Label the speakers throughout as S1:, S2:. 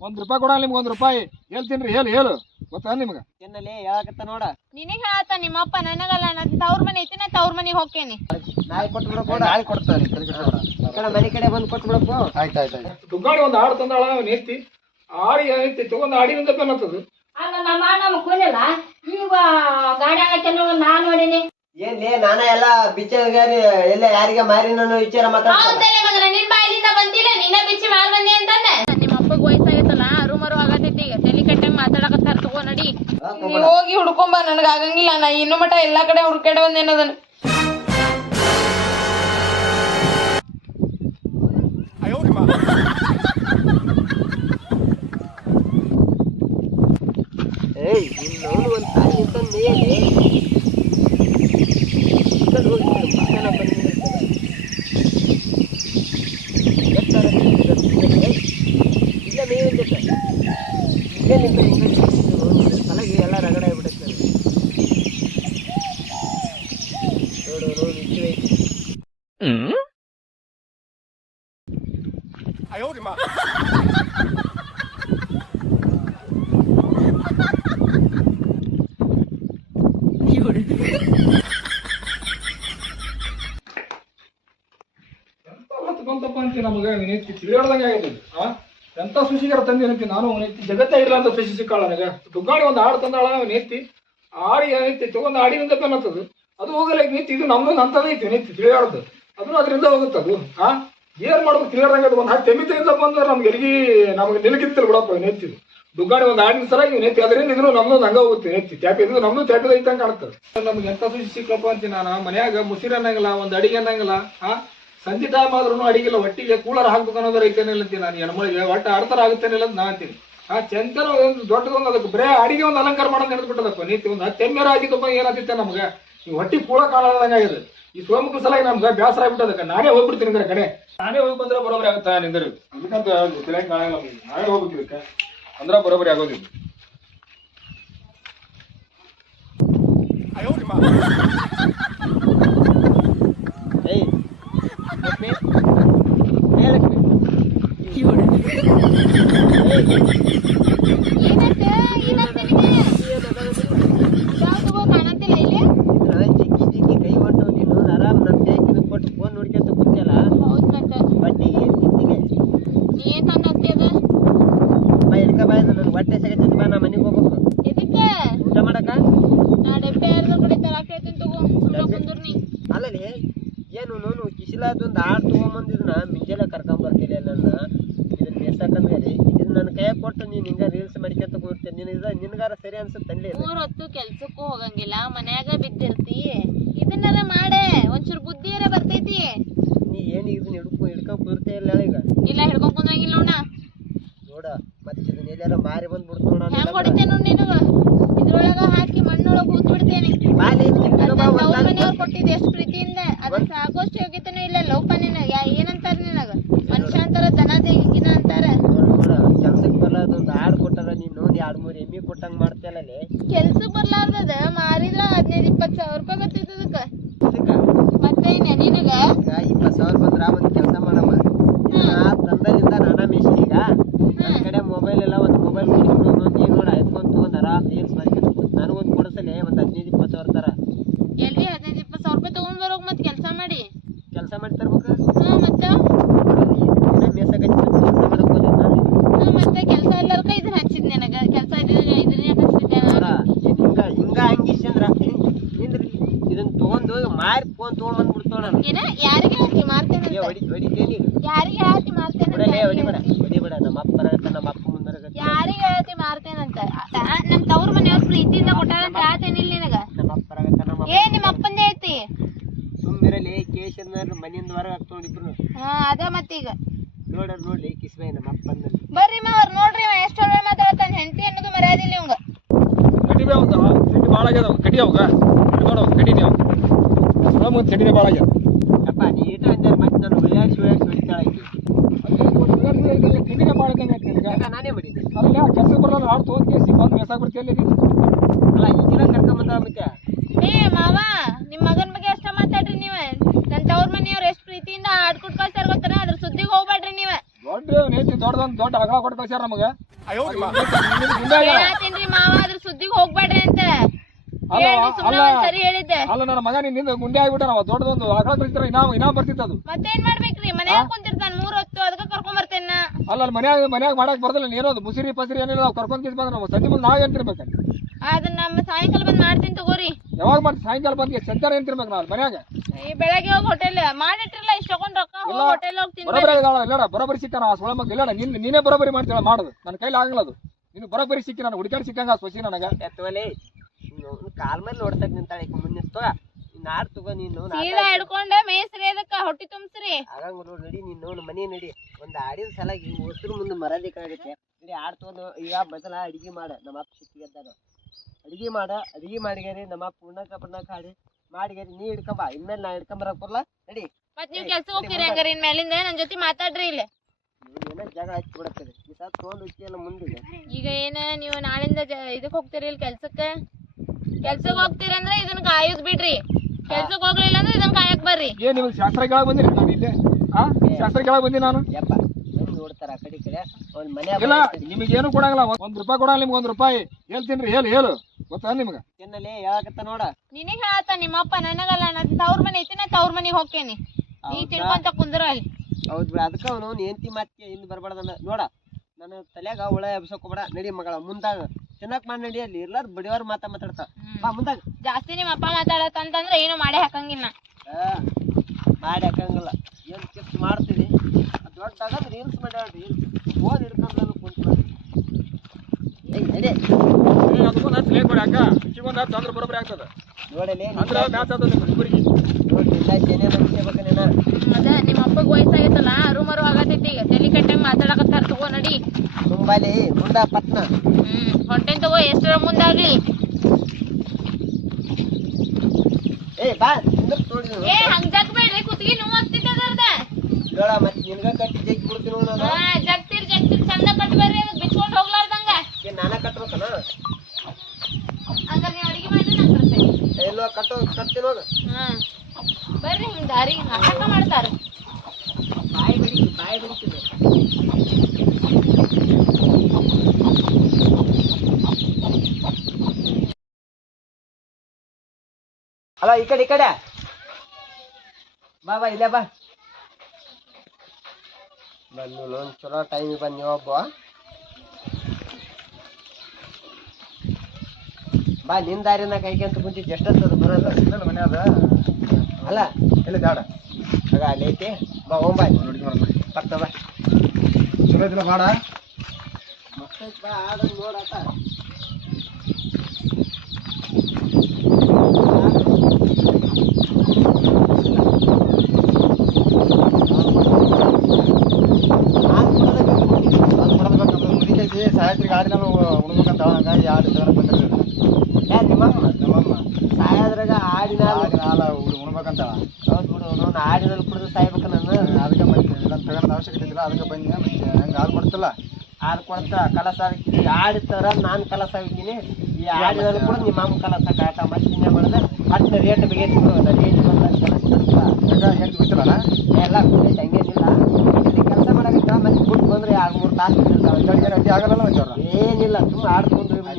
S1: ಒಂದ್ ರೂಪಾಯಿ ಕೊಡ ನಿಮ್ಗೆ ಒಂದ್ ರೂಪಾಯಿ. ಹೇಳ್ತೀನಿ ಹೇಳು ಹೇಳು. ಗೊತ್ತಾ ನಿಮ್ಗೆ?
S2: ಎನ್ನಲ್ಲಿ ಹೇಳಕತ್ತ ನೋಡ.
S3: ನಿನಗೆ ಹೇಳತ್ತ ನಿಮ್ಮಪ್ಪ ನನಗಲ್ಲ ನಾ ತವ್ರ ಮನೆ ಐತಿ ನಾ ತವ್ರ ಮನೆಗೆ ಹೋಗ್ತೇನೆ
S2: ನಾಳೆ ಕೊಟ್ಟು ಕೊಡ.
S1: ನಾಳೆ ಕೊಡ್ತಾನೆ
S2: ಕಡೆ ಮನೆ ಕಡೆ ಬಂದು ಕೊಟ್ಟು ಬಿಡಪ್ಪ
S1: ಆಯ್ತು ಆಯ್ತು. ದುಗ್ಗಾಡಿ ಒಂದು ಆಡು ತಂದಾಳ ಅವ್ನು ಎತ್ತಿ ಆಡಿ ಐತಿ ತಗೊಂಡ್ ಆಡಿನಿಂದ ಬೆನ್ನತ್ತದು
S4: ಅಲ್ಲ ನಮ್ಮ ನಮ್ಮ ಕೂಲಿಲ್ಲ ಈಗ ಗಾಡಿ ಆಗತ್ತೆ ನಾನ್ ನೋಡಿನಿ.
S2: ಏನ್ಲೇ ನಾನ ಎಲ್ಲ ಬಿಚ್ಚಗಾರಿ ಎಲ್ಲ ಯಾರಿಗೆ ಮಾರಿ ನಾನು ವಿಚಾರ ಮಾತಾಡ್ತೀನಿ
S3: ನಿನ್ ಬಾಯಿಲಿಂದ ಬಂದಿಲ್ಲ ನಿನ್ನ ಬಿಚ್ಚಿ ಮಾರ್ ಬಂದಿ ಅಂತಂದೆ ನಿಮ್ಮ ಅಪ್ಪಗ್ ವಯಸ್ಸಾಗೈತಲ್ಲ ಅರು ಮರು ಆಗತೈತಿ ಈಗ ತಲೆ ಕಟ್ಟಂಗ್ ಮಾತಾಡಕತ್ತಾರ ತಗೋ ನಡಿ ನೀ ಹೋಗಿ ಹುಡ್ಕೊಂಬ ನನಗ ಆಗಂಗಿಲ್ಲ ನಾ ಇನ್ನು ಮಟ ಎಲ್ಲಾ ಕಡೆ ಹುಡ್ಕಾಡ ಬಂದೇನದನ್ನ
S2: ಏಯ್ ಇನ್ನೊಂದು ಒಂದು ತಾಯಿ ಇರ್ತಂದ್ ಮೇಯಲ್ಲಿ ಈ ಕಡೆ ಹೋಗಿ ನೋಡು, ಮಕ್ಕಳ ಬಂದು ನಿಂದಿರ್ತಾರೆ. ಎತ್ತಾರ ನಿಂತಿದ್ದಾರೆ, ಏಯ್, ಇಲ್ಲೇ ಮೇವಿನ ಜೊತೆ. ಇಲ್ಲೇ ನಿಂತು ಹಿಂಗೆ ನಿಂತಿದ್ರು, ಇದ್ರ ತಲೆಗೆ ಎಲ್ಲ ರಗಡೆ ಆಗ್ಬಿಡುತ್ತೆ ನೋಡು ನೋಡು ನಿಂತಿವೆ ಐತಿ.
S1: ಎಂತ ಹೊತ್ಕೊಂತಪ್ಪ ಅಂತಿ ನಮಗೆ? ವಿನಂತಿ ತಿಳಿಯಾಡ್ದಂಗೆ ಆಗೈತಿ ಆ? ಎಂತ ಸುಶಿಗಾರ ತಂದೆ ಏನಂತಿ ನಾನು ಅವನೈತಿ ಜಗತ್ತೇ ಇಲ್ಲ ಅಂತ ಸುಶಿ ಸಿಕ್ಕಾಳ ನನಗೆ. ದುಗ್ಗಾಡಿ ಒಂದು ಹಾಡು ತಂದಾಳ ಅವನೈತಿ ಆಡಿ ಏನೈತಿ ತಗೊಂಡ್ ಆಡಿನಿಂದ ಬೆನ್ನತ್ತದು. ಅದು ಹೋಗಲೇ ನಿಂತಿ, ಇದು ನಮ್ದು ಐತಿ, ನಿಂತಿ ತಿಳಿಯಾಡ್ದು. ಅದು ಅದರಿಂದ ಹೋಗುತ್ತದು. ಆ? ಏನ್ ಮಾಡ್ಬೇಕು ತಿಳಿಯೋದಂಗೆ ಅದು ಒಂದು ಹತ್ತು ತೆಮಿತಿಂದ ಬಂದ್ರೆ ನಮ್ಗೆ ಎಲ್ಲಿಗೆ ನಮ್ಗೆ ನಿಲುಕಿತ್ತಿಲ್ಲ ಬಿಡಪ್ಪ ನೆತ್ತಿ ದುಗ್ಗಾಡಿ ಒಂದು ಆಡಿನ ಸಲ ಇವ್ ನೆತ್ತಿ ಅದರಿಂದ ಇದ್ರು ನಮ್ದು ಹಂಗ ಹೋಗುತ್ತೆ ನೆತ್ತಿ ತ್ಯಾಪಿ ಇದ್ರು ನಮ್ದು ತ್ಯಾಪಿದ ಐತಂಗೆ ಕಾಣ್ತದೆ. ನಮ್ಗೆ ಎಂತ ಸುಶಿ ಸಿಕ್ಕಪ್ಪ ಅಂತೀನಿ ನಾನು? ಮನ್ಯಾಗ ಮುಸಿರು ಅನ್ನಂಗಿಲ್ಲ, ಒಂದು ಅಡಿಗೆ ಅನ್ನಂಗಿಲ್ಲ, ಆ? ಸಂಜೆ ಟೈಮ್ ಆದ್ರೂ ಅಡಿಗೆಲ್ಲ ಒಟ್ಟಿಗೆ ಕೂಲರ್ ಹಾಕ್ಬೇಕು ಅನ್ನೋದ್ರ ಐತೇನಿಲ್ಲ ಅಂತೀನಿ ನಾನು. ಹೆಣ್ಮಳಿಗೆ ಒಟ್ಟು ಆಡ್ತಾರ ಆಗುತ್ತೇನಿಲ್ಲ ಅಂತ ನಾ ಅಂತೀನಿ. ಆ ಚಂತನ ಒಂದು ದೊಡ್ಡದೊಂದು ಅದಕ್ಕೆ ಬರೇ ಅಡಿಗೆ ಒಂದು ಅಲಂಕಾರ ಮಾಡೋದು ನೆನೆದು ಬಿಟ್ಟದಪ್ಪ ನೀತಿ. ಒಂದು ಹತ್ತು ಎಮ್ಮೆರ ಆಗಿದ್ದಪ್ಪ ಏನಾಗ್ತಿತ್ತೆ ನಮ್ಗೆ? ಈ ಹೊಟ್ಟಿ ಕೂಳ ಕಾಣದಂಗೆ ಈ ಸೋಮಕ್ಕೆ ಸಲ ನಮ್ಗೆ ಬೇಸರ ಆಗ್ಬಿಟ್ಟದಕ್ಕೆ ನಾನೇ ಹೋಗ್ಬಿಡ್ತೀನಿ ಇದರ ಕಡೆ ನಾನೇ ಹೋಗಿ ಬಂದ್ರೆ ಬರೋಬರಿ ಆಗುತ್ತಾ ನಿಂದರು? ಅದಕ್ಕಂತ ತಿಳಿಯಂಗೆ ಕಾಣಲ್ಲ ನಮ್ಗೆ. ನಾನೇ ಹೋಗ್ಬೇಕು ಇದಕ್ಕೆ ಅಂದ್ರೆ ಬರೋಬರಿ ಆಗೋದಿಲ್ಲ.
S2: ಏಯ್ ಲಕ್ಷ್ಮಿ ಏ ಲಕ್ಷ್ಮಿ
S3: ಕಾಣತ್ತಿಲ್ಲ ಇಲ್ಲಿ
S2: ಇದ್ರ ಜಿಗ್ಗಿ ಜಿಗ್ಗಿ ಕೈ ಹೊಟ್ಟು ನೀನು ಆರಾಮ್ ನನ್ ಬೇಕಿದ್ ಕೊಟ್ಟು ಫೋನ್ ನೋಡ್ಕೊಂತ ಕುಂತಿಯಲ್ಲ
S3: ಹೌದ್ ಮತ್ತ
S2: ಬಡ್ಡಿಗೆ ಏನ್ ತಿಂದಿಗೆ
S3: ಏನ್ ಅನ್ನತ್ತಿ ಅದ
S2: ಬಾ ಹಿಡ್ಕ ಬಾ ಇದು ನನ್ ಹೊಟ್ಟೆ ಸಗತೈತಿ ಬಾ ನಾ ಮನೆಗೆ ಹೋಗ್ಬೇಕು
S3: ಎದಕ್ಕೆ
S2: ಊಟ ಮಾಡಕ
S3: ನಾ ಡೆಬ್ಬೆ ಯಾರ್ದ ಕಡೆ ತರಾಕ್ ಹೇಳ್ತೀನಿ ತಗೋ ಸುಮ್ನೆ ಕುಂದ್ರು ನೀ
S2: ಅಲ್ಲಲ್ಲಿ ಏನು ನೋನು ಕಿಸಿಲಾದೊಂದು ಆಡ್ ತಗೊಂಬಂದಿದ್ನ ಮುಂಜಾನೆ ಕರ್ಕೊಂಡ್ ಬರ್ತೀನಿ ನನ್ನ ಇದನ್ನ ಮೆಸ್ಸಾಕಂದ್ರೆ ಇದನ್ನ ನನ್ನ ಕೈಯಾಗ ಕೊಟ್ಟು ನೀನ್ ಹಿಂಗ ರೀಲ್ಸ್ ಮಾಡ್ಕೊಂತ ಕೂರ್ತೀನಿ ನಿನ್ ಇದ ನಿನ್ಗಾರ ಸರಿ ಅನ್ಸುತ್ತೆ ಅನ್ಲಿ ಇದು.
S3: ಮೂರ್ ಹೊತ್ತು ಕೆಲ್ಸಕ್ಕೂ ಹೋಗಂಗಿಲ್ಲ ಮನ್ಯಾಗ ಬಿದ್ದಿರ್ತಿ ಇದನ್ನೆಲ್ಲ ಮಾಡೆ ಒಂಚೂರು ಬುದ್ಧಿಯರ ಬರ್ತೈತಿ
S2: ನೀ ಏನ್ ಇದನ್ನ ಹಿಡ್ಕೊ ಹಿಡ್ಕೊಂಡ್ ಕೂರ್ತೇ ಇಲ್ಲ ಈಗ
S3: ಇಲ್ಲ ಹಿಡ್ಕೊಂಡ್ ಕುಂದ್ರಂಗಿಲ್ಲ ನೋಡ
S2: ನೋಡ ಮತ್ತೆ ಇದನ್ನ ಎಲ್ಲಾರ ಮಾರಿ ಬಂದ್ ಬಿಡ್ತು ನೋಡ
S3: ಹೆಂಗ್ ಹೊಡಿತೇನೆ ನೋಡಿ ನಿನಗ ಇದ್ರೊಳಗ ಹಾಕಿ ಮಣ್ಣೊಳಗ ಹೂತ್ ಬಿಡ್ತೇನೆ
S2: ಬಾಲಿ ಹಿಡ್ಕೊ ಬಾ ಒಂದ್ ನಾಲ್ಕು
S3: ಮನೆಯವ್ರು ಕೊಟ್ಟಿದ್ದು ಎಷ್ಟು ಪ್ರೀತಿಯಿಂದ ಅದನ್ನ ಸಾಕೋಷ್ಟು ಯೋಗ್ಯತೆನೂ ಇಲ್ಲ ಲೋಪ ನಿನಗ ಯಾ ಏನಂತಾರ ನಿನಗ ಮನುಷ್ಯ ಅಂತಾರ ದನ ತೆಗಿನ ಅಂತಾರ
S2: ನೋಡ್ ನೋಡ ಕೆಲ್ಸಕ್ಕೆ ಬರ್ಲಾರ್ದೊಂದು ಹಾಡ್ ಕೊಟ್ಟಾರ ನೀನ್ ನೋಡಿ ಎರಡ್ ಮೂರ್ ಎಮ್ಮಿ ಕೊಟ್ಟಂಗ್ ಮಾಡ್ತಿಯಲ್ಲ ಅಲ್ಲಿ
S3: ಕೆಲ್ಸಕ್ ಬರ್ಲಾರ್ದದ ಮಾರಿದ್ರ ಹದಿನೈದು ಇಪ್ಪತ್ತು ಸಾವಿರ ರೂಪಾಯಿ ಬರ್ತೈತಿ ಅದಕ್ಕ
S2: ಇದಕ್ಕ
S3: ಮತ್ತೇನೆ ನಿನಗ
S2: ಈಗ ಇಪ್ಪತ್ ಸಾವಿರ ಬಂದ್ರ ಒಂದ್ ಕೆಲಸ ಮಾಡಮ್ಮ ನಾ ತಂದಲಿಂದ ನಾನಾ ಮೆಷಿನ್ ಈಗ ನನ್ ಕಡೆ ಮೊಬೈಲ್ ಎಲ್ಲ ಒಂದ್ ಮೊಬೈಲ್ ಕೊಡಿಸ್ಬಿಡು ಒಂದ್ ಈಗ ನೋಡ ಐಫೋನ್ ತಗೊಂಡ್ ಆರಾಮ್ ರೀಲ್ಸ್ ಮಾಡ್ಕೊಂಡು ನನಗೊಂದ್ ಒಂದ್ ಹದಿನೈದು ಇಪ್ಪತ್ತು ಸಾವಿರ ತರ.
S3: ಎಲ್ಲಿ ಹದಿನೈದು ಇಪ್ಪತ್ತು ಸಾವಿರ ರೂಪಾಯಿ ತಗೊಂಡ್ ಬರೋಕ್ ಮತ್ ಕೆಲಸ ಮಾಡಿ.
S2: ಕೆಲಸ ಮಾಡಿ ತರ್ಬೇಕು?
S3: ಹಾ ಮತ್ತ? ಹಾ ಮತ್ತೆ ಕೆಲಸ ಎಲ್ಲರ್ಕ ಇದನ್ನ ಹಚ್ಚಿದ್ ನಿನಗ. ಕೆಲಸ ಇದ್ರೆ ಇದನ್ನ ಯಾಕೆ ಹಚ್ಚಿದ್ದೆ
S2: ಹಿಂಗ ಹಿಂಗ ಹಂಗಿಸ್ಯಂದ್ರ ನಿಂದ್ರಿ. ಇದನ್ನ ತಗೊಂಡು ಮಾರಿ ಫೋನ್ ತಗೊಂಡ್ ಬಂದ್ಬಿಡ್ತು ನಾನು.
S3: ಏನ ಯಾರಿಗೆ ಹೇಳ್ತಿ ಮಾರ್ತೇನೆ
S2: ಏ ಹೊಡಿ ಹೊಡಿತೇನಿ
S3: ಯಾರಿಗೆ ಮಾರ್ತೇನೆ
S2: ನಮ್ಮ ಅಪ್ಪ ಬರಗತ್ತ ನಮ್ಮ ಅಪ್ಪ ಮುಂದರಗತ್ತ
S3: ಯಾರಿಗೆ ಹೇಳ್ತಿ ಮಾರ್ತೇನಂತ ಆ, ನಮ್ ತವ್ರ ಮನೆಯವ್ರ ಪ್ರೀತಿಯಿಂದ ಕೊಟ್ಟಾರ ಅಂತ ಹೇಳ್ತೇನಿಲ್ಲ ನಿನಗ
S2: ನಮ್ಮ ಅಪ್ಪ ಬರಗತ್ತ ನಮ್ಮ
S3: ಏ ನಿಮ್ಮ ಅಪ್ಪಂದ ಹೇಳ್ತಿ
S2: ಸುಮ್ಮಿರಲಿ ಕೇಶಂದ್ರ ಮನೆಯಿಂದ ಹೊರಗೆ ಹಾಕ್ತೊಂಡು ಇಬ್ರು
S3: ಹಾ ಅದ ಮತ್ತೀಗ
S2: ನೋಡ್ರಿ ನೋಡ್ಲಿ ಕಿಸ್ಬೈ ನಮ್ಮ ಅಪ್ಪ ಬಂದಲ್ಲಿ
S3: ಬರ್ರಿ ಮಾವರ್ ನೋಡ್ರಿ ಇವ ಎಷ್ಟ್ ಒಳ್ಳೆ ಮಾತಾಡ್ತಾನ ಹೆಂಡತಿ ಅನ್ನೋದು ಮರ್ಯಾದಿಲ್ಲ ಇವಂಗ
S1: ಕಟಿ ಬೇ ಒಂದು ತಿಂಡಿ ಭಾಳ ಆಗ್ಯದ ಕಟಿ ಅವಾಗ ಮಾಡೋ ಕಟಿ ನೀವು ನಮಗೆ ತಿಂಡಿನೇ ಭಾಳ ಆಗ್ಯದ
S2: ಅಪ್ಪ ನೀಟ ಅಂತಾರೆ ಮತ್ತೆ ನಾನು ಉಳಿಯಾಡ್ಸಿ ಉಳಿಯಾಡ್ಸಿ ಹೊಡಿತಾಳ ಆಕಿ
S1: ತಿಂಡಿನೇ ಭಾಳ ಆಗ್ಯದ ನಿನಗೆ
S2: ಯಾಕ ನಾನೇ ಮಾಡಿದ್ದೆ
S1: ಅಲ್ಲ ಕೆಲಸ ಬರಲ್ಲ ಹಾಡು ತೊಗೊಂಡು ಕೇಸಿ ಬಂದು ಮೆಸಾಗ ಬಿಡ್ತಿಯಲ್ಲಿ
S2: ಅಲ್ಲ ಈಗಿನ ಕರ್ಕೊಂಡ್ ಬಂದ ಮತ್ತೆ
S3: ಏ ಮಾವ ನಿಮ್ ಮಗನ್ ಬಗ್ಗೆ ಅಷ್ಟ ಮಾತಾಡ್ರಿ ನೀವ ನನ್ ತವ್ರ ಮನೆಯವ್ರ ಎಷ್ಟ್ ಪ್ರೀತಿಯಿಂದ ಹಾಡ್ ಕೊಟ್ ಕಳ್ಸಾರ ಗೊತ್ತಾರ ಅದ್ರ ಸುದ್ದಿಗೆ ಹೋಗ್ಬೇಡ್ರಿ ನೀವ
S1: ದೊಡ್ಡ ಹಗಳ ಕೊಟ್ಟು ಕಳ್ಸ್ಯಾರ ನಮಗೆ.
S3: ಹೇಳತ್ತೀನ್ರಿ ಮಾವ? ಅದ್ರ ಸುದ್ದಿಗ್ ಹೋಗ್ಬೇಡ್ರಿ ಅಂತ.
S1: ಅಲ್ಲ, ನನ್ನ ಮಗ ನಿನ್ನಿಂದ ಗುಂಡೆ ಆಗ್ಬಿಟ್ಟ ನಾವು. ದೊಡ್ಡದೊಂದು ಆಕಳ ಕಳಿಸ್ತಾರ ಇನ್ನ ಇನ್ನ ಬರ್ತಿತ್ತು ಅದು.
S3: ಮತ್ತೇನ್ ಮಾಡ್ಬೇಕ್ರಿ? ಮನ್ಯಾಗ ಕುಂತಿರ್ತಾನ ಮೂರ್ ಹೊತ್ತು ಅದಕ್ಕ ಕರ್ಕೊಂಡ್ ಬರ್ತೇನ
S1: ಅಲ್ಲ ಮನ್ಯಾಗ ಮನ್ಯಾಗ ಮಾಡಕ್ ಬರ್ದಿಲ್ಲ. ಏನೋದು ಮುಸಿರಿ ಪಸಿರಿ ಏನಿಲ್ಲ ನಾವು ಕರ್ಕೊಂಡ್ ಕಿಸ್ ಬಂದ್ರೆ ನಾವು ಸಂಜೆ ಮುಂದೆ ನಾವ್ ಏನ್ತಿರ್ಬೇಕು
S3: ಅದನ್ನ ನಮ್ಮ ಸಾಯಂಕಾಲ ಬಂದ್ ಮಾಡ್ತೀನಿ ತಗೋರಿ.
S1: ಯಾವಾಗ ಮಾಡ್ತೀವಿ ಸಾಯಂಕಾಲ ಬಂದ್ಗೆ ಸಂಚಾರ ಏನ್ತಿರ್ಬೇಕು ನಾವು ಮನ್ಯಾಗ?
S3: ಈ ಬೆಳಗ್ಗೆ ಹೋಗಿ ಹೋಟೆಲ್ ಮಾಡಿಟ್ರಲ್ಲ ಇಷ್ಟ ತಗೊಂಡ್ ರೊಕ್ಕ ಹೋಟೆಲ್ ಹೋಗಿ ತಿನ್ಬೇಡಿ
S1: ಬರೋಬರಿ ಇದಾಳ ಇಲ್ಲಡ ಬರೋಬರಿ ಸಿಕ್ಕ ನಾವು ಸೊಳ ಮಗ ಇಲ್ಲಡ ನಿನ್ ನೀನೇ ಬರೋಬರಿ ಮಾಡ್ತೀಳ ಮಾಡುದು. ನನ್ನ ಕೈಲಿ ಆಗಲ್ಲ ಅದು. ನೀನು ಬರೋಬರಿ ಸಿಕ್ಕಿ ನಾನು ಹುಡುಕಾಡಿ ಸಿಕ್ಕಂಗ ಸೊಸಿ ನನಗ.
S2: ಎತ್ತವಲೆ ಕಾಲ್ ಮೇಲೆ ನೋಡ್ತಕ್ ನಿಂತಾಳೆ ಈಕಿ ಮುಂದೆ ನಿಂತು ಆಡ್ ತಗೋ ನೀನು
S3: ಸೀದಾ ಹಿಡ್ಕೊಂಡ ಮೇಸ್ರಿ ಅದಕ್ಕ ಹೊಟ್ಟಿ ತುಂಬ್ಸ್ರಿ.
S2: ಆಗಂಗ ನೋಡ್ ನಡಿ ನೀನು ಮನೆ ನಡಿ. ಒಂದ್ ಆಡಿನ ಸಲಾಗಿ ಒಸ್ತ್ರ ಮುಂದೆ ಮರದಿಕ್ಕಾಗತ್ತೆ ನಡಿ ಆಡ್ ತಗೊಂಡು ಈಗ ಬದಲ ಅಡಿಗೆ ಮಾಡ ನಮ್ಮ ಅಪ್ಪ ಸಿಕ್ಕಿಗೆದ್ದಾನ ಅಡಿಗೆ ಮಾಡ ಅಡಿಗೆ ಮಾಡಿಗೇರಿ ನಮ್ಮ ಪೂರ್ಣಕ ಪೂರ್ಣಕ ಹಾಡಿ ಮಾಡಿಗೇರಿ ನೀ ಹಿಡ್ಕೊಂಬ ಇನ್ಮೇಲೆ ನಾ ಹಿಡ್ಕೊಂಬರಕ್ ಬರಲ್ಲ ನಡಿ.
S3: ಮತ್ ನೀವ್ ಕೆಲ್ಸ ಹೋಗ್ತೀರಿ ಹಂಗಾರ ಇನ್ ಮೇಲಿಂದ ನನ್ ಜೊತೆ ಮಾತಾಡ್ರಿ ಇಲ್ಲ.
S2: ಏನೋ ಜಾಗ ಹಚ್ಚಿ ಈ ತೊಗೊಂಡು
S3: ಈಗ ಏನ ನೀವು ನಾಳಿಂದ ಜ- ಇದಕ್ ಹೋಗ್ತೀರಿ ಇಲ್ಲಿ ಕೆಲ್ಸಕ್ಕ? ಕೆಲ್ಸಕ್ ಹೋಗ್ತೀರಿ ಅಂದ್ರೆ ಇದನ್ನ ಕಾಯಸ್ ಬಿಡ್ರಿ. ಕೆಲ್ಸಕ್ ಹೋಗ್ಲಿಲ್ಲ ಅಂದ್ರೆ ಇದನ್ನ ಕಾಯಕ್ ಬರ್ರಿ.
S1: ಏನ್ ನಿಮ್ಗೆ ಶಾಸ್ತ್ರ ಕೇಳಕ್ ಬಂದಿನಿ ನಾನು ಇಲ್ಲಿ. ಆ ಶಾಸ್ತ್ರ ಕೇಳಕ್ ಬಂದಿ ನಾನು.
S2: ಯಪ್ಪ ಮಂದಿ ನೋಡ್ತಾರ ಆ ಕಡೆ ಈ ಕಡೆ. ಒಂದ್ ಮನೆ
S1: ಇಲ್ಲ ನಿಮಗೆ ಏನು ಕೊಡಂಗಿಲ್ಲ. ಒಂದ್- ರೂಪಾಯಿ ಕೊಡಂಗಿಲ್ಲ ನಿಮ್ಗೆ ಒಂದ್ ರೂಪಾಯಿ. ಹೇಳ್ತೀನಿ ಹೇಳು ಹೇಳು. ಗೊತ್ತಾ ನಿಮ್ಗೆ?
S2: ತಿನ್ನಲಿ ಹೇಳಕತ್ತ ನೋಡ.
S3: ನಿನಗ್ ಹೇಳತ್ತ ನಿಮ್ಮಪ್ಪ ನನಗಲ್ಲ ನನ್ ತವ್ರ ಮನೆ ಐತಿ ನಾ ತವ್ರ ಮನೆಗ್ ಹೋಗ್ತೇನಿ ನೀ ತಿಳ್ಕೊಂತ ಕುಂದ್ರ ಅಲ್ಲಿ.
S2: ಹೌದ್ ಬಿಡ ಅದಕ್ಕ ಅವನು ಹೆಂಡತಿ ಮಾತಿಗೆ ಹಿಂದ್ ಬರ್ಬಾರ್ದನ್ನ ನೋಡ ನನ್ನ ತಲ್ಯಾಗ ಹುಳ ಎಬ್ಸಕೋಬೇಡ ನಡಿ ಮಗಳ ಮುಂದಾಗ. ತಿನ್ನಕ್ ಮಾಡಿ ನಡಿ ಅಲ್ಲಿ. ಇರ್ಲಾರ ಬಡಿಯವ್ರ ಮಾತ ಮಾತಾಡ್ತಾ. ಬಾ ಮುಂದಾಗ.
S3: ಜಾಸ್ತಿ ನಿಮ್ಮ ಅಪ್ಪ ಮಾತಾಡತ್ತ ಅಂತಂದ್ರೆ ಏನು ಮಾಡಿ ಹಾಕಂಗಿಲ್ಲ.
S2: ಆ, ಮಾಡಿ ಹಾಕಂಗಿಲ್ಲ. ಏನ್ ಕಿಸ್ ಮಾಡ್ತೀವಿ ದೊಡ್ಡಾಗ ರೀಲ್ಸ್ ಮಾಡ್ಯಾಳ ರೀಲ್ಸ್ ಓದ್ ಹಿಡ್ಕೊಂಡ್ ಕುಂತ
S1: ಅದಕ್ಕೊಂದು ಹತ್ತು ಲೇಟ್ ಮಾಡಿ ಅಕ್ಕ ಅಕ್ಕಿಗೊಂದು ಹತ್ತು ಅಂದ್ರೆ ಬರೋಬ್ಬರಿ ಆಗ್ತದೆ.
S2: ನೋಡಲಿ
S1: ಅಂದ್ರೆ ಮ್ಯಾಚ್ ಆಗ್ತದೆ
S3: ಅದ ನಿಮ್ಮ ಅಪ್ಪಗೆ ವಯಸ್ಸಾಗೈತಲ್ಲ ಅರು ಮರು ಆಗತೈತಿ. ಈಗ ತಲಿ ಕಟ್ಟಂಗ್ ಮಾತಾಡಕತ್ತಾರ ತಗೋ ನಡಿ.
S2: ತುಂಬಾಲಿ ಮುಂದ ಪಟ್ನ.
S3: ಹ್ಮ್ ಹೊಂಟೇನ್ ತಗೋ ಎಷ್ಟರ ಮುಂದಾಗ್ಲಿ.
S2: ಏ ಬಾ ನೋಡಿ.
S3: ಏ ಹಂಗ್ ಜಗ್ಬೇಡ್ರಿ ಕುತ್ತಿಗೆ ನೋವು
S2: ಹೇಳ ಮತ್ತೆ ನಿನ್ಗ ಕಟ್ಟಿ ಜಗ್ಗಿ ಬಿಡ್ತೀನಿ ನಾನು
S3: ಜಗ್ತಿರ್ ಜಗ್ತಿರ್ ಚಂದ ಕಟ್ಟಿ ಬರ್ರಿ ಅದಕ್ಕೆ ಬಿಚ್ಕೊಂಡ್ ಹೋಗ್ಲಾರ್ದಂಗ
S2: ಏನ್ ನಾನ ಕಟ್ಬೇಕನ?
S3: ಹಂಗಾರ ನೀವು ಅಡಿಗೆ ಮಾಡಿ ನಾ ಕಟ್ತೇನೆ
S2: ಎಲ್ಲೋ ಕಟ್ಟೋ ಕಟ್ತೀನಿ ಹೋಗ.
S3: ಹಾ. ಬರ್ರಿ ನಿಮ್ಮ ದಾರಿ ನಾಟಕ ಮಾಡ್ತಾರೆ.
S2: ಬಾಯಿ ಬಿಡಿ ಬಾಯಿ ಬಿಡಿಸಿದೆ ಅಲ್ಲ ಈ ಕಡೆ ಈ ಕಡೆ. ಬಾ ಬಾ ಇಲ್ಲೇ ಬಾ. ಬಂದು ಒಂದು ಚಲೋ ಟೈಮಿಗೆ ಬಂದು ನೀವೊಬ್ಬ ಬಾ ನಿನ್ ದಾರಿನ ಕೈಗೆ ಕುಂತಿದ್ದು ಎಷ್ಟೊತ್ತದ ಬರೋದು.
S1: ಮನೆ ಅದ.
S2: ಅಲ್ಲ.
S1: ಎಲ್ಲಿ ದಾಡ
S2: ಆಗ ಅಲ್ಲಿ ಐತಿ. ಬಾ ಹೋಗ್ಬಾ
S1: ನೋಡಿ
S2: ಬರ್ತದ ಬಾ.
S1: ಚಲೋ ಐತಿಲ್ಲ ಬಾಡ?
S2: ಮಕ್ಕಳು ಬಾ ಅದನ್ನ ನೋಡಾಟ
S1: ಸಾಯತ್ರಿಗೆ ಆಡಿನ ಉಣ್ಬೇಕಂತ ಹಂಗಾಗಿ ಆಡಿ ತಗೊಂಡ್ ಬಂದಿರ್ತೀವಿ
S2: ಯಾರು ನಿಮ್ಮಮ್ಮ
S1: ನಮ್ಮಮ್ಮ
S2: ಸಾಯೋದ್ರಾಗ ಆಡಿನ
S1: ಆಡಿನ ಹಾಲ ಉಣ್ಬೇಕಂತ
S2: ಹೌದು ಬಿಡು ನಾನು ಆಡಿನಲ್ಲಿ ಕುಡಿದು ಸಾಯ್ಬೇಕು ನಾನು
S1: ಅದಕ್ಕೆ ಮತ್ತೆ ಇದನ್ನ ತಗೊಳ್ಳೋದು ಅವಶ್ಯಕತೆ ಇಲ್ಲ ಅದಕ್ಕೆ ಬನ್ನಿ ಮತ್ತೆ ಹೆಂಗೆ ಹಾಲು ಕೊಡ್ತಿಲ್ಲ
S2: ಆಡ್ ಕೊಡ್ತಾ ಕಲಸ ಹಾಕಿ ಆಡಿ ತರ ನಾನು ಕಲಸ ಹಾಕಿನಿ ಈ ಆಡಿನಲ್ಲಿ ಕೂಡ ನಿಮ್ಮ ಮಾಮ ಕಲಸ ಆಟ ಮತ್ತೆ ಇನ್ನೇ ಮಾಡಿದೆ ಮತ್ತೆ ರೇಟ್ ಬಿಡು ನಾನು
S1: ಏನು ಗೊತ್ತಿಲ್ಲ
S2: ಎಲ್ಲ ಕುಂದೈತೆ ಹಂಗೇನಿಲ್ಲ. ಕೆಲಸ ಮಾಡಕತ್ತ ಮತ್ತೆ ಬಿಟ್ಟು ಬಂದ್ರೆ ಎರಡು ಮೂರು ತಾಸು
S1: ಅಡ್ಡಿ ಆಗಲ್ಲ
S2: ಏನಿಲ್ಲ ಸುಮ್ಮನೆ ಆಡ್ಕೊಂಡು ಒಂದು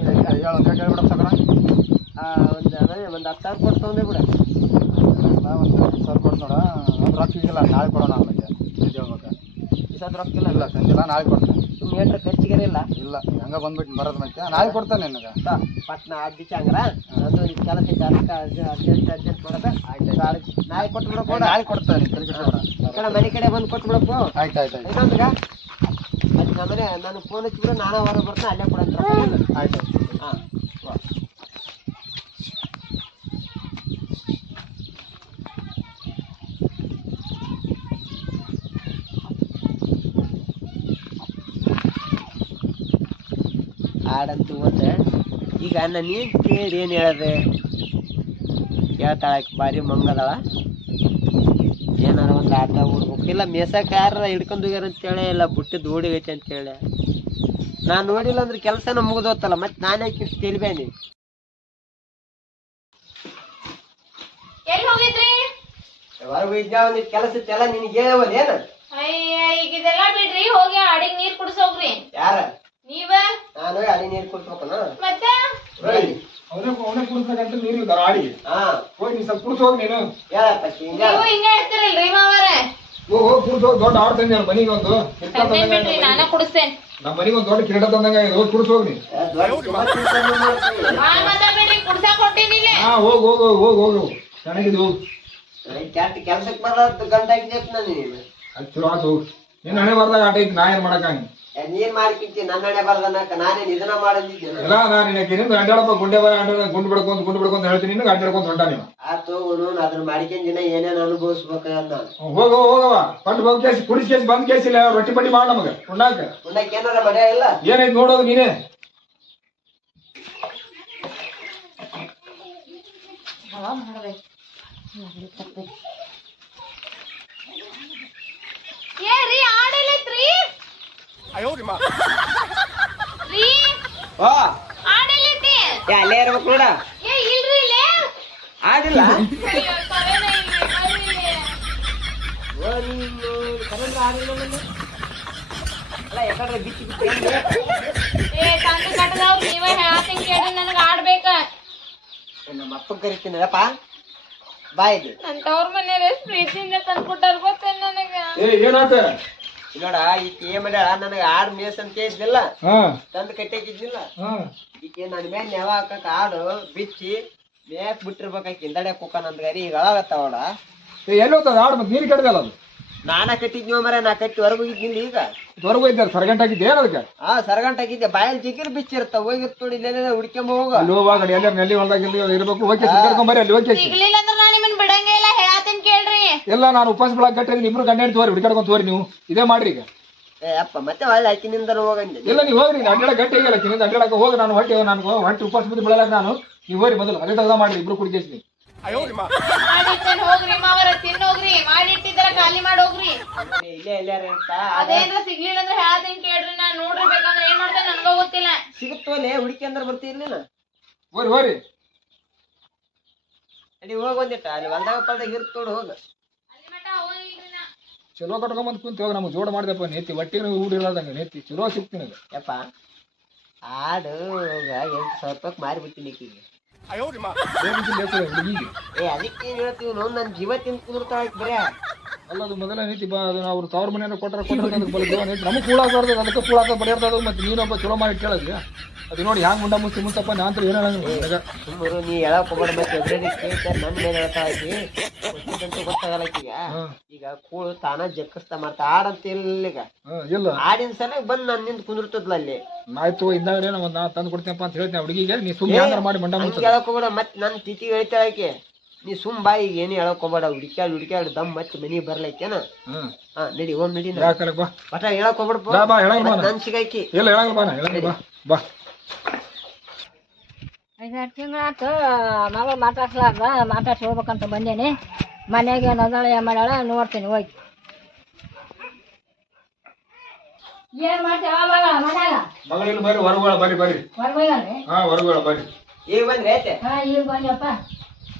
S2: ಅದೇ ಒಂದು ಹತ್ತು ಸಾವಿರ ಕೊಟ್ಟು ತೊಗೊಂಡೆ ಬಿಡ.
S1: ಒಂದು ಸಾವಿರ ಕೊಡು ನೋಡ. ರೊಕ್ಕ ಈಗಿಲ್ಲ ನಾಳೆ ಕೊಡೋಣ ಮತ್ತೆ ಹೇಳ್ಬೇಕು.
S2: ಈ ಸದ್ ರೊಕ್ಕ ಇಲ್ಲ.
S1: ಇಲ್ಲ ಸಂಜೆಲ್ಲ ನಾಳೆ ಕೊಡ್ತೇನೆ.
S2: ಏನ್ರ ಖರ್ಚಿಗೆ ಇಲ್ಲ.
S1: ಇಲ್ಲ ಹಂಗ ಬಂದ್ಬಿಟ್ಟು ಬರೋದು ಮತ್ತೆ. ನಾಳೆ ಕೊಡ್ತಾನೆ ನಿನಗೆ.
S2: ಪಟ್ನ ಅಡ್ಡಿಚ್ಚ ಹಂಗಾರ ಅದು ಕೆಲಸ ಇದೆ ಅದಕ್ಕೆ ಅರ್ಜೆಂಟ್ ಅರ್ಜೆಂಟ್ ಮಾಡೋದು ಆಯ್ತು ನಾಳೆ ಕೊಟ್ಟು ಬಿಡಪ್ಪ
S1: ನಾಳೆ ಕೊಡ್ತಾನೆ
S2: ಕಡೆ ಮನೆ ಕಡೆ ಬಂದು ಕೊಟ್ಟು ಬಿಡಪ್ಪ
S1: ಆಯ್ತು ಆಯ್ತು ಆಯ್ತು.
S2: ಇನ್ನೊಂದ್ಗ ಅದು ನಮ್ಮನೆ ನಾನು ಫೋನ್ ಹಚ್ಚಿಬಿಡು ನಾನು ಹೊರ ಬರ್ತೀನಿ ಅಲ್ಲೇ ಕೊಡಂತ
S1: ಆಯ್ತು.
S2: ಹಾಂ. ಆಡಂತೂ ಹೋದೆ ಈಗ ನಾನು ನೀನ್ ಕೇಳಿ ಏನು ಹೇಳದೆ? ಹೇಳ್ತಾಳ ಭಾರಿ ಮಂಗದಳ. ಏನಾರ ಒಂದು ಆಟ ಹುಡ್ಬೇಕು ಇಲ್ಲ ಮೇಸಕ್ಕೆ ಯಾರ ಹಿಡ್ಕೊಂಡು ಹೋಗ್ಯಾರ ಅಂತೇಳಿ ಇಲ್ಲ ಬುಟ್ಟಿದ್ದು ಅಂತ ಅಂತೇಳಿ ನಾನು ನೋಡಿಲ್ಲ ಅಂದ್ರೆ ಕೆಲಸನ ಮುಗಿದೋತ್ತಲ್ಲ ಮತ್ತೆ ನಾನೇ ಇಷ್ಟು ತಿಳಿಬೇನಿ? ಕೆಲಸ ಇತ್ತಲ್ಲ ನಿನಗೆ ಹೇಳವಲ್ಲ ಏನು?
S3: ಅಯ್ಯ ಈಗ ಇದೆಲ್ಲ ಬಿಡ್ರಿ ಹೋಗಿ ಅಡಿಗೆ ನೀರ್ ಕುಡ್ಸೋಗ್ರಿ.
S2: ಯಾರ? ನಾನು ಅಲ್ಲಿ ನೀರ್ ಕುಡ್ಸ್ಬೇಕನ
S1: ಅವನೇ ಕುಡಿಸ್ಬೇಕಂತ ನೀರು ಹೋಗಿ ನೀ ಸ್ವಲ್ಪ ಕುಡಿಸ್ ಹೋಗಿ ನೀನು.
S2: ಹೇಳಪ್ಪ ಹಿಂಗ?
S3: ನೀವು
S1: ಕುಡಿಸ್ ದೊಡ್ಡ ಆಡ್ ತಂದೆ ಮನಿಗೆ ಒಂದು.
S3: ನಾನ
S1: ನಮ್ಮ ಮನಿಗೆ ಒಂದು ದೊಡ್ಡ ಕಿರೀಟ ತಂದಂಗ ಹೋಗಿ ಕುಡಿಸ್ ಹೋಗಿ ಹಾ ಹೋಗಿ ಹೋಗಿ ಹೋಗಿ ಹೋಗಿ ಹೋಗಿ ಚೆನ್ನಾಗಿದೆ ಹೋಗಿ.
S2: ಕೆಟ್ಟ ಕೆಲ್ಸಕ್ ಬರೋದ್ ಗಂಟ ನಾನು ನೀನು
S1: ಅದು ಚಲೋ ಆತು ಹೋಗಿ. ನಿನ್ನ ಹಣೆ ಬರ್ದಾಗ ಆಟ ಐತಿ ನಾ ಏನ್ ಮಾಡಕ್ಕಾಗ
S2: ನೀನ್ ಮಾಡ್ಕಿಂತಿ ನನ್ನ ಹಣೆ ಬರ್ದನಕ ನಾನೇ ಇದನ್ನ ಮಾಡಂದಿದ್ದೇನೆ
S1: ಇಲ್ಲ ನಾನು ನಿನಗೆ ನಿಂದು ಅಡ್ಡಾಡಪ್ಪ ಗುಂಡೆ ಬರ ಅಡ್ಡ ಗುಂಡು ಬಿಡ್ಕೊಂತ ಗುಂಡು ಬಿಡ್ಕೊಂತ ಹೇಳ್ತೀನಿ ನಿನಗೆ ಅಡ್ಡಾಡ್ಕೊಂತ ಹೊಂಟ ನೀವು
S2: ಆತು ಅದನ್ನ ಮಾಡ್ಕೊಂಡ್ ದಿನ ಏನೇನ್ ಅನುಭವಿಸ್ಬೇಕ ಅಂತ
S1: ಹೋಗ ಹೋಗವ ಪಂಡ್ ಹೋಗಿ ಕೇಸಿ ಕುಡಿಸ್ ಕೇಸಿ ಬಂದ್ ಕೇಸಿಲ್ಲ ರೊಟ್ಟಿ ಪಟ್ಟಿ ಮಾಡ ನಮಗ. ಉಣ್ಣಾಕ.
S2: ಉಣ್ಣಕ್ ಏನಾರ ಮಡ್ಯ ಇಲ್ಲ?
S1: ಏನೈತಿ ನೋಡೋದು ನೀನೇ?
S3: ಏ ರೀ ಆಡಲೈತ್ರಿ? ರೀ
S2: ಓ
S3: ಆಡಲೈತಿ
S2: ಏ ಅಲ್ಲೇ ಇರ್ಬೇಕು ನೋಡ.
S3: ಏ ಇಲ್ರಿ ಇಲ್ಲೇ?
S2: ಆಡಿಲ್ಲ?
S3: ಅಯ್ಯೋ.
S2: ಓ ನೀನು ಕರೆಂಟ್ ಆಡಿಲ್ಲ ನನ್ನ? ಅಲ್ಲ ಯಾಕಂದ್ರೆ ಬಿಚ್ಚಿ ಬಿಚ್ಚಿ
S3: ಏ ತಂದು ಕಟ್ಟದವ್ರು ನೀವೇ ಹೇಳ್ತೀನಿ ಕೇಳಿ ನನಗ ಆಡ್ಬೇಕ.
S2: ನಮ್ಮ ಅಪ್ಪ ಕರಿತೀನಪ್ಪ ಬಾ ಇಲ್ಲಿ.
S3: ನನ್ ತವ್ರ ಮನೇಲಿ ಎಷ್ಟು ಪ್ರೀತಿಯಿಂದ ತಂದ್ಕೊಟ್ಟಾರ ಗೊತ್ತೇನ್ ನನಗ?
S1: ಏ ಏನಾತ?
S2: ನೋಡ ಈಕೆ ಏನ್ ಮಾಡ್ಯಾಳ? ನನಗೆ ಆಡ್ ಮೇಸ್ ಅಂತ ಇದ್ದಿಲ್ಲ ತಂದು ಕಟ್ಟಾಕಿದ್ದಿಲ್ಲ ಈಕೆ ನನ್ನ ಮೇಲೆ ನೆವ ಹಾಕಕ್ ಆಡು ಬಿಚ್ಚಿ ಮೇಕ್ ಬಿಟ್ಟಿರ್ಬೇಕಾಕಿ ಹಿಂದಡೆ ಕುಕ್ಕ ನಂದ್ ಗರಿ ಈಗ ಅಳಾಗತ್ತಾವಡ
S1: ಏ ಎಲ್ಲಿ ಹೋಗ್ತದ? ಆಡ್ ಮತ್ತೆ ನೀರು ಕೆಡದಲ್ಲ ಅದು?
S2: ನಾನ ಕಟ್ಟಿದ್ನೋ ಮರ ನಾ ಕಟ್ಟಿ ಹೊರಗೋಗಿದ್ದೀನಿ ಈಗ.
S1: ಹೊರಗೆ ಹೋಗಿದ್ದೆ ಸರ್ಗಂಟ್ ಆಗಿದ್ದೆ ಏನ್ ಅದಕ್ಕೆ
S2: ಆ ಸರ್ಗಂಟ್ ಆಗಿದ್ದೆ ಬಾಯಲ್ಲಿ ಜಿಗಿರ್ ಬಿಚ್ಚಿರ್ತ ಹೋಗಿರ್ತ ನೋಡಿ ಇಲ್ಲೆಲ್ಲ ಹುಡ್ಕೊಂಬ ಹೋಗ
S1: ಅಲ್ಲಿ ಎಲ್ಲಾರು ನೆಲ್ಲಿ ಹೊಲ್ದಾಗ ಇಲ್ಲಿ ಇರ್ಬೇಕು. ಹೋಗಿ ಸಿಗ್ಕೊಂಬರಿ ಅಲ್ಲಿ ಹೋಗಿ
S3: ಸಿಗ್ಲಿಲ್ಲ ಅಂದ್ರ ನಾ ನಿಮ್ಮನ್ ಬಿಡಂಗೇ ಇಲ್ಲ ಹೇಳತ್ತೀನಿ ಕೇಳ್ರಿ.
S1: ಎಲ್ಲ ನಾನು ಉಪವಾಸ ಬೆಳಗ್ಗೆ ಕಟ್ಟ್ರಿ ನಿಮ್ರು ಗಂಡ ಹೆಂಡ್ತಿ ಹೋರಿ ತೋರಿ ನೀವು. ಇದೇ ಮಾಡ್ರಿ ಈಗ.
S2: ಏ ಅಪ್ಪ ಮತ್ತೆ ಒಳ್ಳೆ ಆಯ್ತಿನಿಂದ ಹೋಗಂದೆ
S1: ಇಲ್ಲ ನೀವು ಹೋಗ್ರಿ ಅಡ್ಡಾಡ ಗಂಟೆ ಆಗಿಲ್ಲ ಕಿಂದ ಅಡ್ಡಾಡಕ ಹೋಗಿ ನಾನು ಹೊಟ್ಟೆ ನಾನು ಹೊಟ್ಟೆ ಉಪವಾಸ ಬಿದ್ದು ಬೆಳಲಾಗ ನಾನು. ನೀವು ಹೋಗ್ರಿ ಮೊದಲು ಅದೇ ತಗದ ಮಾಡ್ರಿ ಇಬ್ರು ಕುಡಿಕೇಸಿ
S3: ಮಾಡಿರ್ತೇನೆ ಹೋಗ್ರಿ ಮಾವರ ತಿನ್ನೋಗ್ರಿ. ಮಾಡಿಟ್ಟಿದ್ರ ಖಾಲಿ ಮಾಡೋಗ್ರಿ.
S2: ಇಲ್ಲೇ ಎಲ್ಲಾರ ಅಂತ?
S3: ಅದೇನ್ರ ಸಿಗ್ಲಿಲ್ಲ ಅಂದ್ರೆ ಹೇಳ್ತೀನಿ ಕೇಳ್ರಿ ನಾನ್ ನೋಡ್ರಿ ಬೇಕಂದ್ರೆ ಏನ್ ಮಾಡ್ತೇನೆ ನನ್ಗ ಗೊತ್ತಿಲ್ಲ.
S2: ಸಿಗುತ್ತವಲ್ಲೇ ಹುಡುಕಿ ಬರ್ತಿರ್ಲಿಲ್ಲ
S1: ಹೋರಿ ಹೋರಿ.
S2: ಅಡಿ ಹೋಗ್ ಒಂದಿಟ್ಟ ಅಲ್ಲಿ ಹೊಲ್ದಾಗ ಪಲ್ದಾಗ ಇರ್ತ ನೋಡು ಹೋಗ.
S3: ಅಲ್ಲಿ ಮಟ ಹೋಗಿಲ್ರಿ ನಾ
S1: ಚಲೋ ಕಟ್ಕೊಂಬಂದ್ ಕುಂತ ಹೋಗ ನಮ್ಗೆ ಜೋಡ ಮಾಡ್ದಪ್ಪ ನೇತಿ ಹೊಟ್ಟಿನ ಊರಿಲ್ಲದಂಗ ನೇತಿ ಚಲೋ ಸಿಗ್ತೀನಿ
S2: ಯಪ್ಪ. ಆಡು ಎಂಟು ಸಾವಿರ ರೂಪಾಯಿ ಮಾರಿಬಿಟ್ಟಿನಿ ಈಕಿಗೆ. ಏ ಅದಕ್ಕೆ ಏನ್ ಹೇಳ್ತೀವಿ ನೋಡ್ ನನ್ ಜೀವ ತಿಂದು ಕುದುರ್ತಾಳ ಆಕಿ ಬರೇ.
S1: ಅಲ್ಲ ಅದು ಮೊದಲ ನೀತಿ ಬಾ ಅದು ಅವ್ರು ತವ್ರ ಮನೆಯನ್ನು ಕೊಟ್ಟರೆ ಕೊಟ್ಟರೆ ಅದಕ್ಕೆ ಬಲ ನಮಗೆ ಕೂಳಾಕಬಾರ್ದು ಅದಕ್ಕೆ ಕೂಳಾಕ ಬಡಿಯರ್ದು ಮತ್ತೆ ನೀನೊಬ್ಬ ಚಲೋ ಮಾಡಿ ಕೇಳಿದ್ರಿ ಅದು ನೋಡಿ ಹ್ಯಾಂಗ ಮುಂಡ ಮುಸ್ತಿ ಮುಚ್ಚಪ್ಪ ನಾ ಅಂತ ಏನು
S2: ಸುಮ್ಮರು ನೀ ಹೇಳಕ್ ಹೋಗ್ಬೇಡ ಮತ್ತೆ ಎದುರಿಗೆ ಕೇಳ್ತಾರೆ ನನ್ನ ಮೇಲೆ ಗೊತ್ತಿದ್ದಂತೂ ಗೊತ್ತಾಗಲ್ಲ ಈಗ ಈಗ ಕೂಳು ತಾನ ಜಕ್ಕಸ್ತಾ ಮಾಡ್ತಾ ಆಡಂತ ಇಲ್ಲ ಈಗ.
S1: ಇಲ್ಲ.
S2: ಆಡಿನ ಸಲ ಬಂದ್ ನಾನು ನಿಂತು ಕುಂದಿರ್ತದ್ಲ ಅಲ್ಲಿ.
S1: ಆಯ್ತು ಇದ್ದಾಗ ಒಂದು ನಾ ತಂದು ಕೊಡ್ತೀನಪ್ಪ ಅಂತ ಹೇಳ್ತೀನಿ ಹುಡುಗಿಗೆ ನೀ ಸುಮ್ಮನೆ ಹ್ಯಾಂಗಾರ ಮಾಡಿ ಮಂಡ ಮುಚ್ಚ
S2: ಹೇಳಕ್ ಹೋಗ್ಬೇಡ ಮತ್ ನನ್ ತಿಥಿ ಹೇಳ್ತಾಳ ಆಕಿ. ನೀ ಸುಮ್ ಬಾಯಿ ಈಗ ಏನು ಹೇಳಕ್ ಹೋಗ್ಬೇಡ. ಹುಡುಕ್ಯಾಡ್ ಹುಡುಕ್ಯಾಡ್ ದಮ್ ಮತ್ತೆ ಮನಿಗೆ ಬರ್ಲೈತೇನ?
S1: ಹಾಂ.
S2: ನಡಿ ಓಮ್ ನಡಿ
S1: ಬಾ?
S2: ಒಟ್ಟ ಹೇಳಕ್
S1: ಬಾ, ಬಾ, ಬಾ.
S2: ನನ್ ಸಿಗಾಕಿ
S1: ಇಲ್ಲ ಬಾ ಹೇಳಂಗಿಲ್ಲ ಬಾ ಬಾ.
S4: ಐದಾರು ತಿಂಗಳಾತು ಮಗಳು ಮಾತಾಡ್ಸ್ಲಾರ್ದ ಮಾತಾಡ್ಸಿ ಹೋಗ್ಬೇಕಂತ ಬಂದೇನಿ. ಮನೆಗೆ ನದಳೆ ಮಾಡ್ಯಾಳ ನೋಡ್ತೀನಿ ಹೋಗಿ. ಏನ್ ಮಾಡ್ತೀವ ಮಗ ಮನ್ಯಾಗ?
S1: ಮಗಳಿಲ್ಲ ಬರ್ರಿ ಹೊರಗೋಳ ಬರ್ರಿ ಬರ್ರಿ.
S4: ಹೊರಗೋಗ್ಯಾನ್ರಿ
S1: ಹಾ ಹೊರಗೋಳ ಬರ್ರಿ.
S2: ಈಗ ಬಂದ್ರೆ ಐತೆ
S4: ಹಾ ಈಗ ಬಂದಪ್ಪ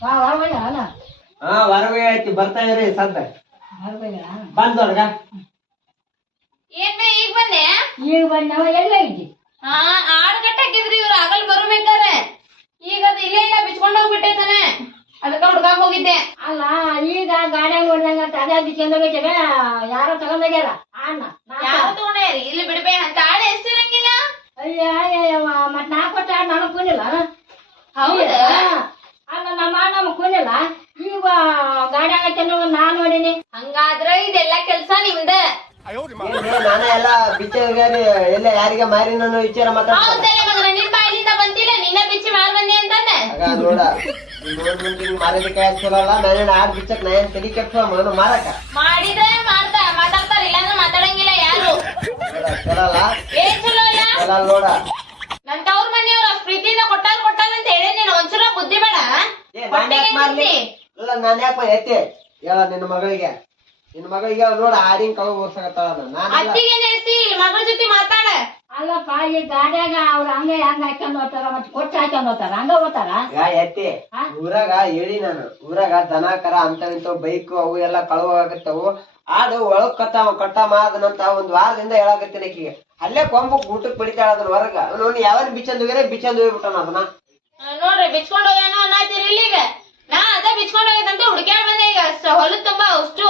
S4: ಹಾ ಹೊರಗೋಗ್ಯ ಅಲ್ಲ
S2: ಹಾ ಹೊರಗೆ ಐತಿ ಬರ್ತಾ ಸದ್ದ.
S3: ಏನ್ ಈಗ ಬಂದೆ?
S4: ಈಗ ಬಂದವ ಎಲ್ಲ ಇದ್ದಿ?
S3: ಹಾ ಆಡ್ ಕಟ್ಟಾಕಿದ್ರಿ ಇವ್ರು ಆಗಲ್ ಬರ್ಬೇಕಾರೆ ಈಗ ಅದು ಇಲ್ಲೇ ಇಲ್ಲ ಬಿಚ್ಕೊಂಡ್ ಹೋಗ್ಬಿಟ್ಟೈತಾನೆ ಅದಕ್ಕ ಹುಡ್ಕಾಕ್ ಹೋಗಿದ್ದೆ.
S4: ಅಲ್ಲ ಈಗ ಗಾಡಿಯಾಗ ಹೊಡ್ದಂಗ ಅದೇ ಬಿಚ್ಕೊಂಡೋಗೈತೆ ಯಾರೋ ತಗೊಂಡೋಗ್ಯಾರ ಅಣ್ಣ
S3: ಯಾರು ತಗೊಂಡ್ರಿ ಇಲ್ಲಿ ಬಿಡ್ಬೇ ತಾಳೆ ಎಷ್ಟು ಇರಂಗಿಲ್ಲ
S4: ಅಯ್ಯ ಮತ್ ನಾ ಕೊಟ್ಟ ನನಗ್ ಕುನಿಲ್ಲ
S3: ಹೌದಾ?
S4: ಅಲ್ಲ ನಮ್ಮ ಅಣ್ಣ ಕುನಿಲ್ಲ ಈಗ ಗಾಡಿಯಾಗ ಚೆನ್ನ ನಾನ್ ನೋಡಿನಿ.
S3: ಹಂಗಾದ್ರ ಇದೆಲ್ಲ ಕೆಲ್ಸ ನಿಮ್ದ?
S2: ನಾನ ಎಲ್ಲ ಬಿಚ್ಚ ಎಲ್ಲ ಯಾರಿಗೆ ಮಾರಿ ನಾನು ವಿಚಾರ
S3: ನಿನ್ ಬಾಯಿಲಿಂದ ಬಂದಿಲ್ಲ ನಿನ್ನ ಬಿಚ್ಚಿ ಮಾರ್ ಬಂದಿ ಅಂತಂದ.
S2: ಆಗ ನೋಡ ನೋಡ್ ಮುಂದೆ ಹಿಂಗ್ ಮಾರಲಿಕ್ಕೆ ಚಲೋ ಅಲ್ಲ? ನಾನೇನ್ ಆಡ್ ಬಿಚ್ಚಕ್ ನಾ ಏನ್ ತಲಿ ಕೆಟ್ಟ ಮಗನ ಮಾರಕ?
S3: ಮಾಡಿದ್ರೆ ಮಾಡ್ತಾ ಮಾತಾಡ್ತಾರ ಇಲ್ಲಾಂದ್ರೆ ಮಾತಾಡಂಗಿಲ್ಲ ಯಾರು?
S2: ನೋಡ, ಚಲೋ ಅಲ್ಲ?
S3: ಏನ್ ಚಲೋ ಇಲ್ಲ
S2: ಚಲೋ ಅಲ್ಲ ನೋಡ.
S3: ನನ್ ತವ್ರ ಮನೆಯವ್ರು ಪ್ರೀತಿಯಿಂದ ಕೊಟ್ಟಾರ ಕೊಟ್ಟಾರ ಅಂತ ಹೇಳಿ ನೀನು ಒಂಚೂರ ಬುದ್ಧಿ ಬೇಡ
S2: ಏ ನಾನ್
S3: ಹೊಟ್ಟೆಗೆ
S2: ಯಾಕೆ ಮಾಡ್ಲಿ
S3: ಬುದ್ಧಿ.
S2: ಇಲ್ಲ ನಾನ್ ಯಾಕೆ ಎತ್ತೆ? ಹೇಳ ನಿನ್ನ ಮಗಳಿಗೆ. ನಿನ್ನ ಮಗ ಈಗ ನೋಡ ಆಡಿನ ಕಳು ಓಡ್ಸಕತ್ತಾಳ ನಾನು
S3: ಅತ್ತಿಗೆ ಹೇಳ್ತಿ? ಮಗಳ ಜೊತೆ ಮಾತಾಡ.
S4: ಅಲ್ಲಪ್ಪ ಈ ಗಾಡಿಯಾಗ ಅವ್ರ ಹಂಗ ಹಂಗ ಹಾಕೊಂಡ್ ಹೋಗ್ತಾರ ಮತ್ ಕೊಟ್ಟು ಹಾಕೊಂಡ್ ಹೋಗ್ತಾರ? ಹಂಗ ಹೋಗ್ತಾರ?
S2: ಯಾ ಎತ್ತಿ. ಊರಾಗ ಹೇಳಿ ನಾನು. ಊರಾಗ ದನ ಕರ ಅಂತ ಇಂತವ್ ಬೈಕ್ ಅವು ಎಲ್ಲ ಕಳುವ ಆಗತ್ತವು. ಆಡು ಒಳಗ್ ಕತ್ತ ಕಟ್ಟ ಮಾದನಂತ ಒಂದ್ ವಾರದಿಂದ ಹೇಳಾಕತ್ತೀನಿ ಆಕಿಗೆ. ಅಲ್ಲೇ ಕೊಂಬು ಊಟಕ್ ಬಡಿತಾಳ ಅದ್ರ ಹೊರಗ. ನೋಡಿ ಯಾವನ್ ಬಿಚ್ಚಂದ್ ಹೋಗ್ಯಾರ ಬಿಚ್ಚಂದ್ ಹೋಗ್ಬಿಟ್ಟ ಅದನ್ನ.
S3: ನೋಡ್ರಿ ಬಿಚ್ಕೊಂಡ್ ಹೋಗ್ಯಾನ ಅನ್ನತ್ತೀರಿ ಇಲ್ಲಿ ಈಗ ನಾ ಅದ ಬಿಚ್ಕೊಂಡ್ ಹೋಗ್ಯದಂತ ಹುಡ್ಕ್ಯಾಡ್ ಬಂದೆ ಈಗ. ಹೊಲದ್ ತುಂಬಾ ಅಷ್ಟು.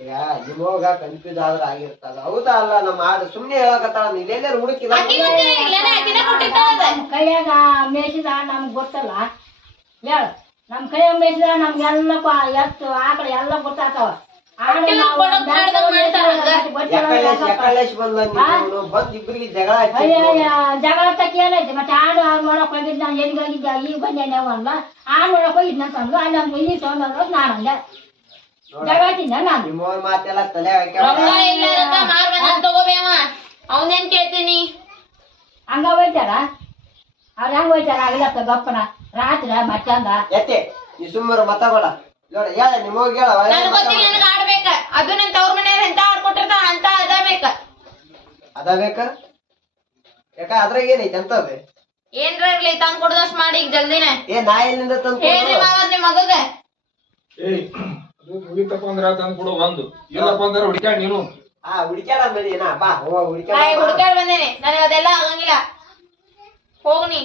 S2: ಈಗ ನಿಮೋಗ ಕನ್ಫ್ಯೂಸ್ ಆದ್ರ ಆಗಿರ್ತದ. ಹೌದಾ ಅಲ್ಲ? ನಮ್ಮ ಆದ್ರೆ ಸುಮ್ನೆ ಹೇಳಕತ್ತಾಳ. ಹುಡುಕಿದ?
S3: ಕೊಟ್ಟಿರ್ತಾವದ
S4: ನಮ್ ಕೈಯಾಗ ಮೇಸಿದ ನಮ್ಗ್ ಗೊತ್ತಲ್ಲ? ಹೇಳ. ನಮ್ ಕೈಯಾಗ ಮೇಸಿದ ನಮ್ಗೆಲ್ಲ ಪ- ಎತ್ತು ಆಕಳ ಎಲ್ಲ ಗೊತ್ತಾಗ್ತಾವ.
S2: ಬಂದ ಜಗಳ
S4: ತಕ್ಕ ಏನೈತಿ ಮತ್ತೆ ಆಡು ಆಡು ನೋಡಕ್ ಹೋಗಿದ್ ನಾನು ಎಲ್ಲಿಗೆ ಹೋಗಿದ್ದೆ ಈಗ ಬಂದೇನೆ ಅವ ಅಂದ ಆಡು ನೋಡಕ್ ಹೋಗಿದ್ ನಾನು ತಂದು ಅಲ್ಲಿ ಇಲ್ಲಿ ತಗೊಂಡ್ರು ನಾನು ಅಂದೆ
S2: ನಿಮ್ಮವ್ರ ಮಾತೆಲ್ಲ ತಲೆ
S3: ಅವನೇನ್ ಕೇಳ್ತೀನಿ?
S4: ಹಂಗ ಹೋಯ್ತಾರ ಅವ್ರ ಹೆಂಗ್ ಹೋಯ್ತಾರ ಆಗ್ಲತ್ತ ಗಪ್ಪನ. ರಾತ್ರಿ ಮತ್ತಂದ
S2: ಎತ್ತೆ ನೀ ಸುಮ್ಮನೆ ಮಾತಾಡ ನೋಡ ಹೇಳ ನಿಮ್ಮವ್ಗ ಹೇಳ
S3: ಗೊತ್ತಿಲ್ಲ ನನಗ ಆಡ್ಬೇಕ. ಅದು ನನ್ ತವ್ರ ಮನೆಯವ್ರ ಎಂತ ಆಡ್ಕೊಟ್ಟಿರ್ತಾವ ಅಂತ ಅದ ಬೇಕ.
S2: ಅದ ಬೇಕ? ಯಾಕ ಅದ್ರಾಗ ಏನೈತಿ ಅಂತದ
S3: ಏನ್ರ ಇರ್ಲಿ ತಂದ್ ಕೊಡದಷ್ಟು ಮಾಡಿ ಈಗ ಜಲ್ದಿನೇ.
S2: ಏ ನಾ ಎಲ್ಲಿಂದ ತಂದ್
S3: ಹೇಳ್ರಿ ಮಾವ ನಿಮ್ ಮಗಗ.
S1: ಏಯ್ ಅದು ಮುಗಿತಪ್ಪ ಅಂದ್ರೆ ತಂದು ಕೊಡು ಒಂದು. ಇಲ್ಲಪ್ಪ ಅಂದ್ರೆ ಹುಡುಕ್ಯಾಡ್ ನೀನು.
S2: ಹುಡುಕ್ಯಾಡ ನಾ ಬಾ ಹೋ
S3: ನಾ ಈಗ ಹುಡ್ಕ್ಯಾಡ್ ಬಂದೇನೆ. ನನಗ ಅದೆಲ್ಲ ಆಗಂಗಿಲ್ಲ. ಹೋಗ್ನಿ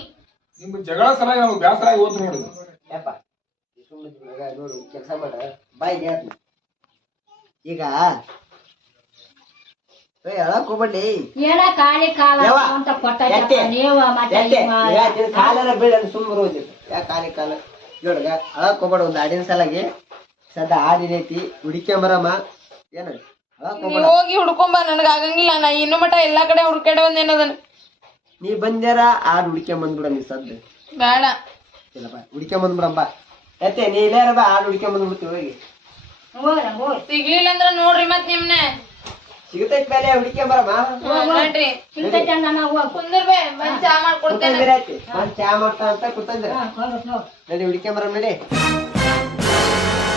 S1: ನಿಮ್ ಜಗಳ ಸಲ ನಮ್ಗೆ ಬ್ಯಾಸರ ಆಗಿ ನೋಡು.
S2: ಯಪ್ಪ ನೋಡು ಕೆಲಸ ಮಾಡ. ಹೇಳ್ತೀನಿ ಈಗ. ಏ ಹೇಳಕ್ ಹೋಗ್ಬೇಡಿ.
S4: ಏನ ಕಾಲಿ ಕಾಲ
S2: ಯವ್ವ,
S4: ಅಂತ ಕೊಟ್ಟ
S2: ಎತ್ತೆ,
S4: ನೀವು ಮತ್ತೆ
S2: ಎತ್ತೆ,
S4: ಇವ-
S2: ಈಗ ನಿನ್ ಕಾಲೆಲ್ಲ ಬೀಳ ಸುಮ್ಮನೆ ಹೋದಿತ್ತು ಯಾಕೆ ಕಾಲಿ ಕಾಲ? ನೋಡ್ಗ ಅಳಕ್ ಹೋಗ್ಬೇಡ ಒಂದು ಆಡಿನ ಸಲಾಗಿ. ಸದ್ದ ಹಾಡಿನೈತಿ ಹುಡುಕ್ಯಂಬರಮ್ಮ ಏನ
S3: ನೀ ಹೋಗಿ ಹುಡ್ಕೊಂಬ ನನಗ ಆಗಂಗಿಲ್ಲ. ನಾ ಇನ್ನು ಮಟ ಎಲ್ಲಾ ಕಡೆ ಹುಡ್ಕ್ಯಾಡ ಬಂದೇನದನ್
S2: ನೀ ಬಂದ್ಯಾರ ಆಡ್ ಹುಡುಕ್ಯಂಬಂದ್ಬಿಡ ನೀ ಸದ್ದು.
S3: ಬೇಡ.
S2: ಇಲ್ಲಪ್ಪ ಹುಡುಕ್ಯಂಬಂದ್ಬಿಡಮ್ಮ ಎತ್ತೆ ನೀ ಇಲ್ಲಾರ ಬಾ ಹಾಡು ಹುಡುಕ್ಯಂಬಂದ್ಬಿಡ್ತೀವಿ ಹೋಗಿ.
S3: ಸಿಗ್ಲಿಲ್ಲ ಅಂದ್ರ ನೋಡ್ರಿ ಮತ್ ನಿಮ್ನೆ.
S2: ಸಿಗತೈತ್ ಮೇಲೆ
S4: ನಾವು ಹೋಗ್.
S3: ಕುಂದಿರ್ಬೇ ಬಂದ್ ಚಾ ಮಾಡ್ಕೊಡ್ತೇನೆ.
S2: ಚಾ ಮಾಡ್ತಾ ಅಂತ ಕೂತಂದಿರ. ನಡಿ ಹುಡುಕ್ಯಂಬರಮ್ಮ ನಡಿ.